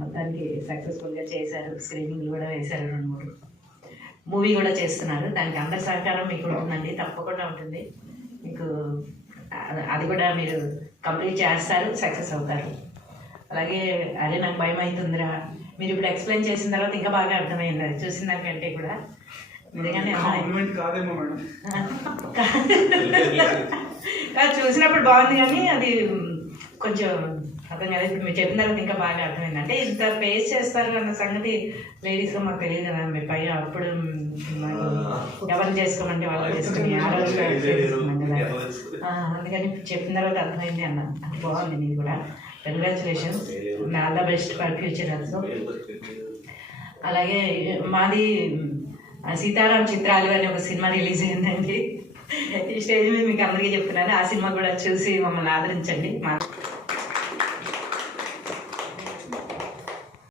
మొత్తానికి సక్సెస్ఫుల్గా చేశారు. స్క్రీనింగ్లు కూడా వేశారు 2-3. మూవీ కూడా చేస్తున్నారు. దానికి అందరి సహకారం మీకు ఉంటుందండి, తప్పకుండా ఉంటుంది మీకు. అది కూడా మీరు కంప్లీట్ చేస్తారు, సక్సెస్ అవుతారు. అలాగే అదే నాకు భయం అవుతుందిరా, మీరు ఇప్పుడు ఎక్స్ప్లెయిన్ చేసిన తర్వాత ఇంకా బాగా అర్థమైంది అది చూసిన దానికంటే కూడా. నిజంగానే చూసినప్పుడు బాగుంది, కానీ అది కొంచెం అర్థం కాదు. ఇప్పుడు మీరు చెప్పిన తర్వాత ఇంకా బాగా అర్థమైంది. అంటే ఇంత ఫేస్ చేస్తారు అన్న సంగతి లేడీస్గా మాకు తెలియదు కదా. మీరు పైగా అప్పుడు ఎవరు చేసుకోమంటే వాళ్ళు చేసుకుని ఆడవాళ్ళు కదా. అందుకని చెప్పిన తర్వాత అర్థమైంది అన్న. అంటే బాగుంది నీది కూడా. Congratulations, all the best for future also. అలాగే మాది సీతారాం చిత్రాలు అని ఒక సినిమా రిలీజ్ అయిందండి. ఈ స్టేజ్ మీద మీకు అందరికీ చెప్తున్నాను, ఆ సినిమా కూడా చూసి మమ్మల్ని ఆదరించండి.